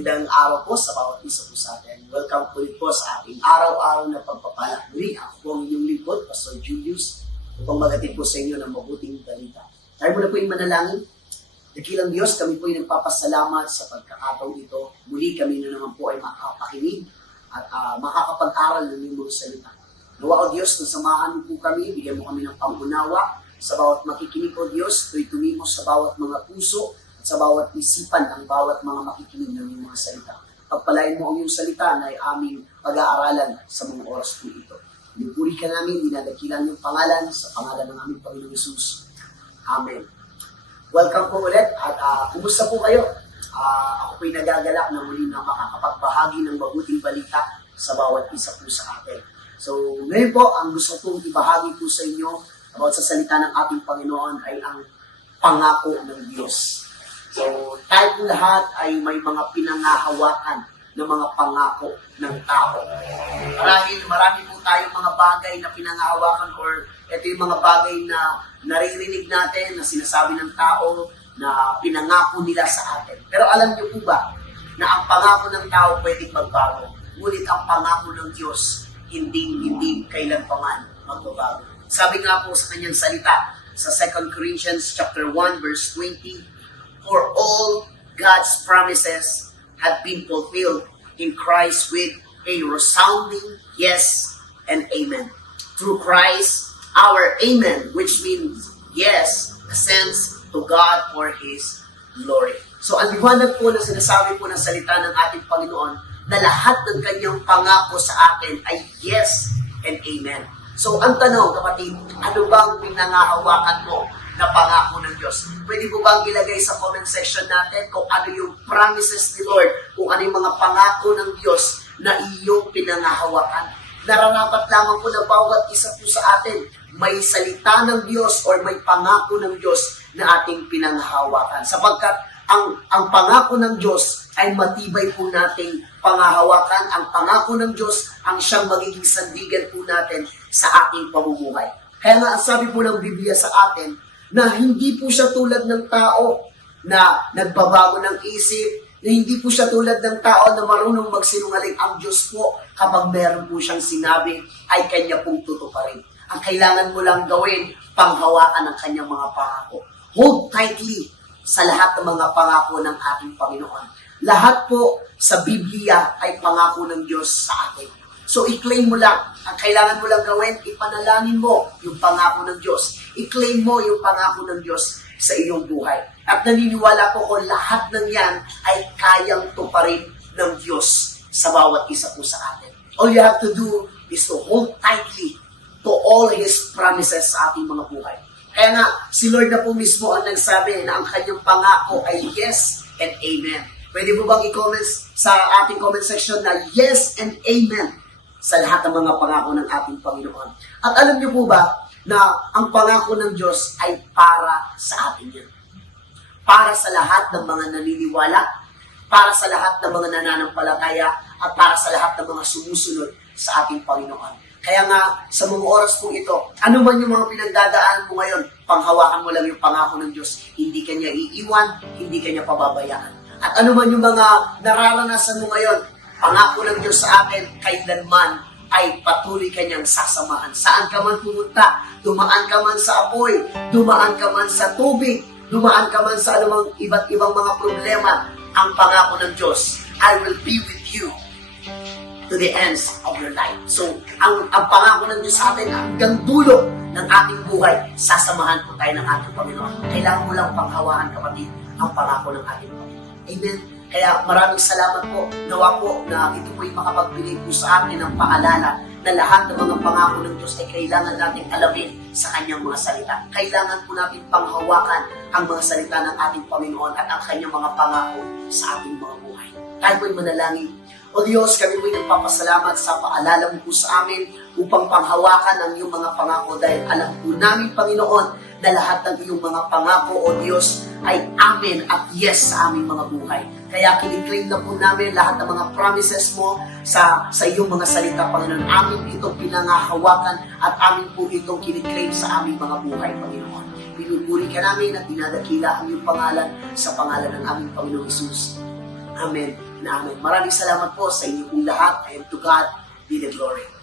Magandang araw po sa bawat isa po sa atin. Welcome po po sa ating araw-araw na pagpapala. Muli, ako po ang inyong lingkod, Pastor Julius, upang magatid po sa inyo ng mabuting balita. Tayo muna po yung manalangin. Dakilang Diyos, kami po yung nagpapasalamat sa pagkakataong ito. Muli kami na naman po ay makapakinig at makakapag-aral ng iyong mga salita. Nawa o Diyos, kung samahan po kami, bigyan mo kami ng pangunawa sa bawat makikinig o Diyos, tuw'y tumimos sa bawat mga puso at sa bawat isipan ang bawat mga makikinig ng iyong mga salita. Pagpalain mo ang iyong salita na ay aming pag-aaralan sa mga oras po ito. Pinupuri ka namin, dinadakilan yung pangalan sa pangalan ng aming Panginoong Hesus. Amen. Welcome po ulit at kumusta po kayo? Ako po'y nagagalak na muli na makakapagbahagi ng mabuting balita sa bawat isa po sa atin. So ngayon po, ang gusto kong ibahagi po sa inyo about sa salita ng ating Panginoon ay ang pangako ng Diyos. So, tayo po lahat ay may mga pinangahawakan ng mga pangako ng tao. Marami po tayong mga bagay na pinangahawakan or ito yung mga bagay na naririnig natin, na sinasabi ng tao, na pinangako nila sa atin. Pero alam niyo po ba na ang pangako ng tao pwedeng magbago? Ngunit ang pangako ng Diyos, hindi kailanman magbabago. Sabi nga po sa kanyang salita, sa 2 Corinthians chapter 1, verse 20, for all God's promises have been fulfilled in Christ with a resounding yes and amen. Through Christ, our amen, which means yes, ascends to God for His glory. So, ang liwanag po na sinasabi po ng salita ng ating Panginoon na lahat ng kanyang pangako sa atin ay yes and amen. So, ang tanong, kapatid, ano bang pinangahawakan mo na pangako ng Diyos? Pwede po bang ilagay sa comment section natin kung ano yung promises ni Lord, kung ano yung mga pangako ng Diyos na iyong pinangahawakan? Nararapat lamang po na bawat isa po sa atin may salita ng Diyos or may pangako ng Diyos na ating pinangahawakan. Sapagkat ang pangako ng Diyos ay matibay po nating pangahawakan. Ang pangako ng Diyos ang siyang magiging sandigan po natin sa ating pamumuhay. Kaya nga, sabi po ng Biblia sa atin, na hindi po siya tulad ng tao na nagbabago ng isip, na hindi po siya tulad ng tao na marunong magsinungaling. Ang Diyos po, kapag meron po siyang sinabi, ay kanya pong tutuparin. Ang kailangan mo lang gawin, panghawakan ang kanyang mga pangako. Hold tightly sa lahat ng mga pangako ng ating Panginoon. Lahat po sa Biblia ay pangako ng Diyos sa atin. So, i-claim mo lang. Ang kailangan mo lang gawin, ipanalangin mo yung pangako ng Diyos. I-claim mo yung pangako ng Diyos sa iyong buhay. At naniniwala ko kung lahat ng yan ay kayang tuparin ng Diyos sa bawat isa po sa atin. All you have to do is to hold tightly to all His promises sa ating mga buhay. Kaya nga, si Lord na po mismo ang nagsabi na ang kanyang pangako ay yes and amen. Pwede po bang i-comment sa ating comment section na yes and amen sa lahat ng mga pangako ng ating Panginoon. At alam niyo po ba na ang pangako ng Diyos ay para sa atin yan. Para sa lahat ng mga naniniwala, para sa lahat ng mga nananampalataya, at para sa lahat ng mga sumusunod sa ating Panginoon. Kaya nga, sa mga oras po ito, ano man yung mga pinagdadaan mo ngayon, panghawakan mo lang yung pangako ng Diyos. Hindi ka niya iiwan, hindi ka niya pababayaan. At ano man yung mga nararanasan mo ngayon, pangako ng Diyos sa atin, kailanman ay patuloy kanyang sasamahan. Saan ka man pumunta, dumaan ka man sa apoy, dumaan ka man sa tubig, dumaan ka man sa anumang iba't ibang mga problema, ang pangako ng Diyos, I will be with you to the ends of your life. So, ang pangako ng Diyos sa atin, hanggang dulo ng ating buhay, sasamahan po tayo ng ating Panginoon. Kailangan mo lang panghawakan, kapatid, ang pangako ng ating Panginoon. Amen? Kaya maraming salamat po, nawa po na ito po yung makapagbigay po sa akin ng paalala na lahat ng mga pangako ng Diyos ay kailangan natin alamin sa kanyang mga salita. Kailangan po natin panghawakan ang mga salita ng ating Panginoon at ang kanyang mga pangako sa ating mga buhay. Tayo po'y manalangin. O Diyos, kami po'y nagpapasalamat sa paalala mo po sa amin upang panghawakan ang iyong mga pangako dahil alam po namin, Panginoon, na lahat ng iyong mga pangako, O Diyos, ay amen at yes sa aming mga buhay. Kaya kiniklaim na po namin lahat ng mga promises mo sa iyong mga salita, Panginoon. Amin itong pinangahawakan at amin po itong kiniklaim sa aming mga buhay, Panginoon. Pinupuri ka namin at dinadakila ang iyong pangalan sa pangalan ng aming Panginoong Hesus. Amen na amen. Maraming salamat po sa inyo pong lahat and to God be the glory.